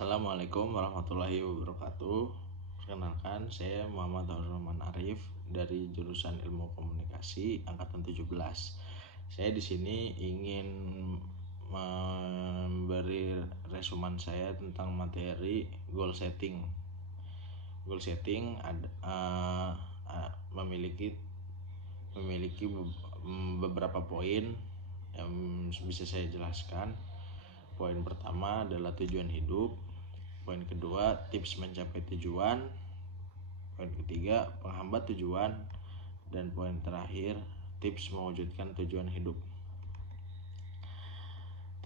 Assalamualaikum warahmatullahi wabarakatuh. Perkenalkan, saya Muhammad Rahman Arif dari jurusan Ilmu Komunikasi angkatan 17. Saya di sini ingin memberi resuman saya tentang materi goal setting. Goal setting memiliki beberapa poin yang bisa saya jelaskan. Poin pertama adalah tujuan hidup. Poin kedua, tips mencapai tujuan. Poin ketiga, penghambat tujuan. Dan poin terakhir, tips mewujudkan tujuan hidup.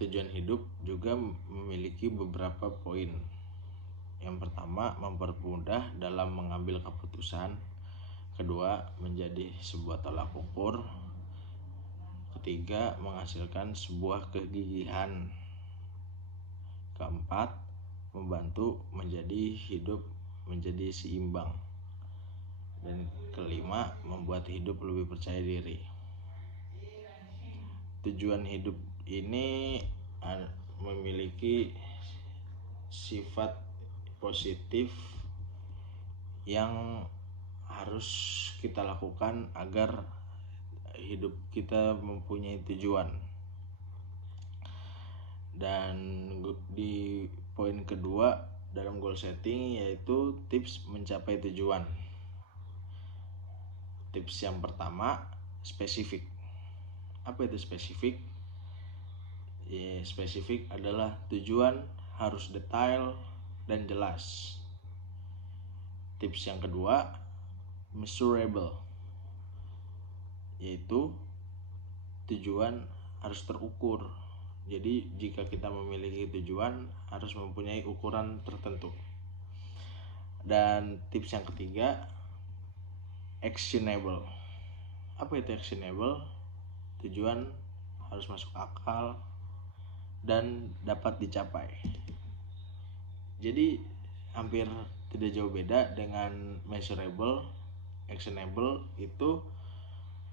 Tujuan hidup juga memiliki beberapa poin. Yang pertama, mempermudah dalam mengambil keputusan. Kedua, menjadi sebuah tolak ukur. Ketiga, menghasilkan sebuah kegigihan. Keempat, membantu menjadi hidup menjadi seimbang. Dan kelima, membuat hidup lebih percaya diri. Tujuan hidup ini memiliki sifat positif yang harus kita lakukan agar hidup kita mempunyai tujuan. Dan di poin kedua dalam goal setting yaitu tips mencapai tujuan. Tips yang pertama, spesifik. Apa itu spesifik? Spesifik adalah tujuan harus detail dan jelas. Tips yang kedua, measurable, yaitu tujuan harus terukur. Jadi jika kita memiliki tujuan harus mempunyai ukuran tertentu. Dan tips yang ketiga, actionable. Apa itu actionable? Tujuan harus masuk akal dan dapat dicapai. Jadi hampir tidak jauh beda dengan measurable. Actionable itu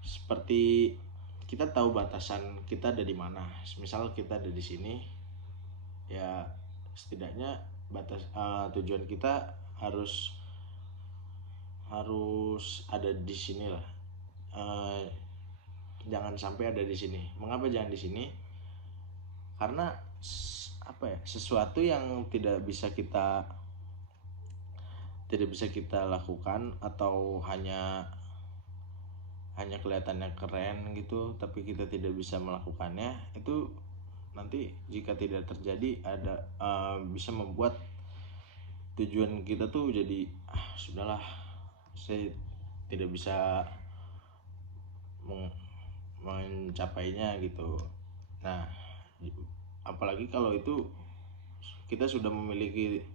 seperti kita tahu batasan kita ada di mana. Misal kita ada di sini, ya setidaknya tujuan kita harus ada di sini lah. Jangan sampai ada di sini. Mengapa jangan di sini? Karena sesuatu yang tidak bisa kita lakukan atau hanya kelihatannya keren gitu, tapi kita tidak bisa melakukannya, itu nanti jika tidak terjadi bisa membuat tujuan kita tuh jadi sudahlah, saya tidak bisa mencapainya gitu. Nah, apalagi kalau itu kita sudah memiliki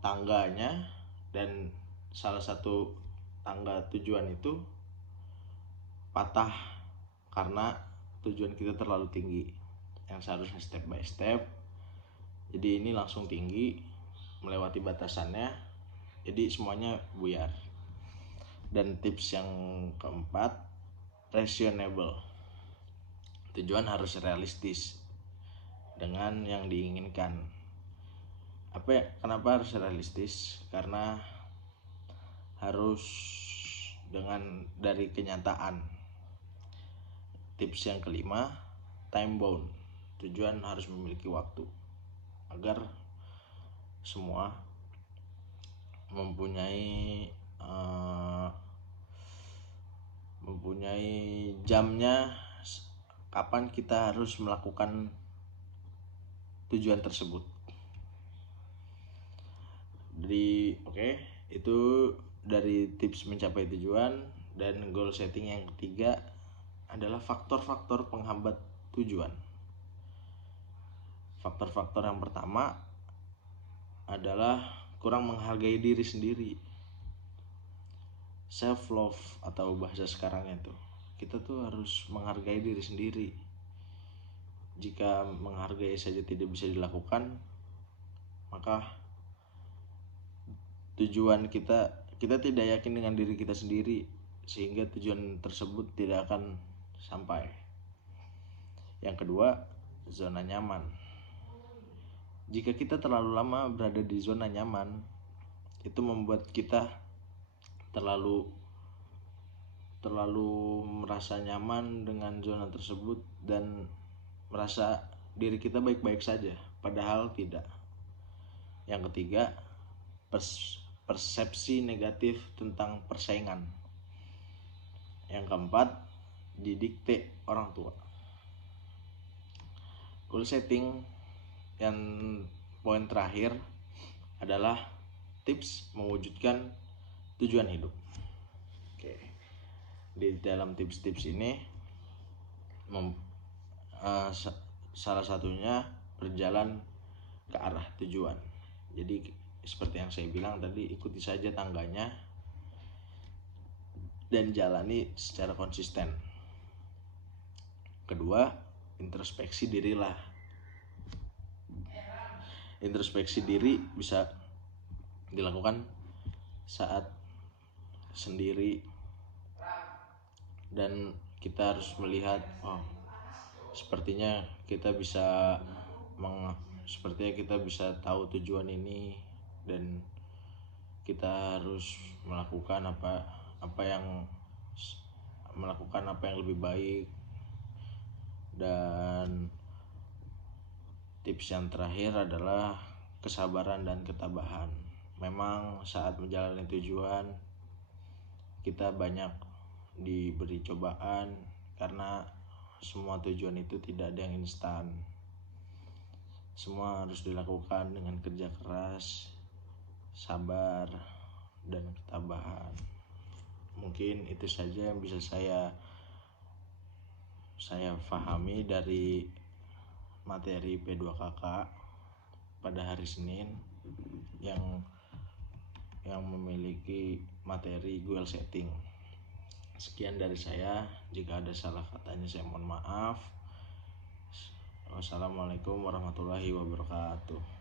tangganya, dan salah satu tangga tujuan itu patah karena tujuan kita terlalu tinggi, yang seharusnya step by step jadi ini langsung tinggi melewati batasannya, jadi semuanya buyar. Dan tips yang keempat, reasonable. Tujuan harus realistis dengan yang diinginkan. Kenapa harus realistis? Karena harus dari kenyataan. Tips yang kelima, time bound. Tujuan harus memiliki waktu agar semua mempunyai jamnya kapan kita harus melakukan tujuan tersebut. Itu dari tips mencapai tujuan. Dan goal setting yang ketiga adalah faktor-faktor penghambat tujuan. Faktor-faktor yang pertama adalah kurang menghargai diri sendiri. Self love atau bahasa sekarangnya tuh, kita tuh harus menghargai diri sendiri. Jika menghargai saja tidak bisa dilakukan, maka tujuan kita tidak yakin dengan diri kita sendiri, sehingga tujuan tersebut tidak akan sampai. Yang kedua, zona nyaman. Jika kita terlalu lama berada di zona nyaman, itu membuat kita terlalu merasa nyaman dengan zona tersebut dan merasa diri kita baik-baik saja, padahal tidak. Yang ketiga, persepsi negatif tentang persaingan. Yang keempat, didikte orang tua. Goal setting yang poin terakhir adalah tips mewujudkan tujuan hidup. Oke. Di dalam tips-tips ini salah satunya berjalan ke arah tujuan. Jadi seperti yang saya bilang tadi, ikuti saja tangganya dan jalani secara konsisten. Kedua, introspeksi dirilah. Introspeksi diri bisa dilakukan saat sendiri dan kita harus melihat, sepertinya kita bisa tahu tujuan ini dan kita harus melakukan apa yang lebih baik. Dan tips yang terakhir adalah kesabaran dan ketabahan. Memang saat menjalani tujuan kita banyak diberi cobaan, karena semua tujuan itu tidak ada yang instan. Semua harus dilakukan dengan kerja keras, sabar, dan ketabahan. Mungkin itu saja yang bisa saya pahami dari materi P2KK pada hari Senin yang memiliki materi goal setting. Sekian dari saya. Jika ada salah katanya saya mohon maaf. Wassalamualaikum warahmatullahi wabarakatuh.